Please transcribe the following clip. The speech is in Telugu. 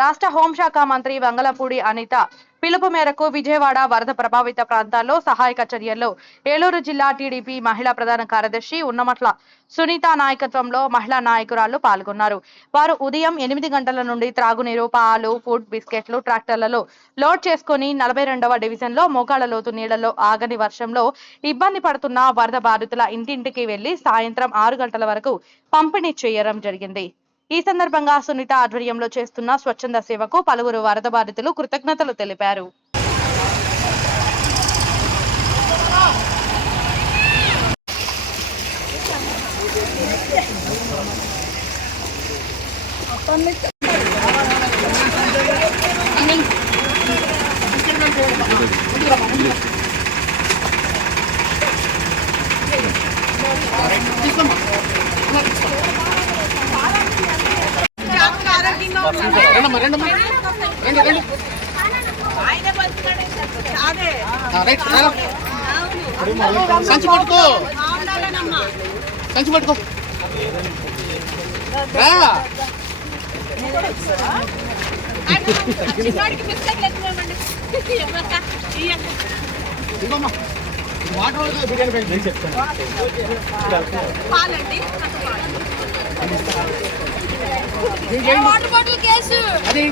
రాష్ట్ర హోంశాఖ మంత్రి వంగలపూడి అనిత పిలుపు మేరకు విజయవాడ వరద ప్రభావిత ప్రాంతాల్లో సహాయక చర్యల్లో ఏలూరు జిల్లా టీడీపీ మహిళా ప్రధాన కార్యదర్శి ఉన్నమట్ల సునీత నాయకత్వంలో మహిళా నాయకురాళ్లు పాల్గొన్నారు. వారు ఉదయం 8 గంటల నుండి త్రాగునీరు, పాలు, ఫుడ్, బిస్కెట్లు ట్రాక్టర్లలో లోడ్ చేసుకుని 42వ డివిజన్లో మోకాళ్ల లోతు నీళ్లలో ఆగని వర్షంలో ఇబ్బంది పడుతున్న వరద బాధితుల ఇంటింటికి వెళ్లి సాయంత్రం 6 గంటల వరకు పంపిణీ చేయడం జరిగింది. ఈ సందర్భంగా సునీత ఆధ్వర్యంలో చేస్తున్న స్వచ్ఛంద సేవకు పలువురు వరద బాధితులు కృతజ్ఞతలు తెలిపారు. సంచి పట్టుకో సంచి పట్టుకో బిర్యానీ చెప్తాను వాటర్ బాటిల్ కేసు అదే